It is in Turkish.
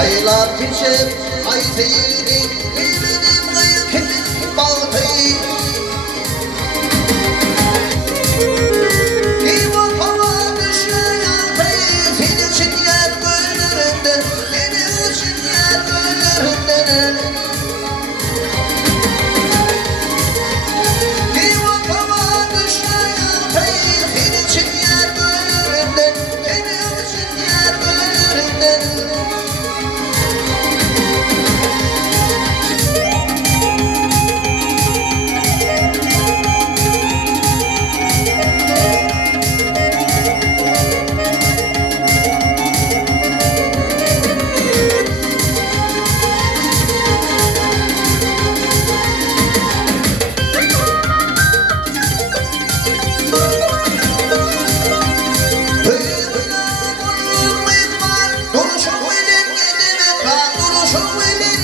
Haylar geçip ay seyri bilmedim ayıp edip baltayı İvan hava düşmeyen payı senin için yer gönlümden benim için yer gönlümden İvan hava düşmeyen payı senin için yer gönlümden benim için yer gönlümden Duruşun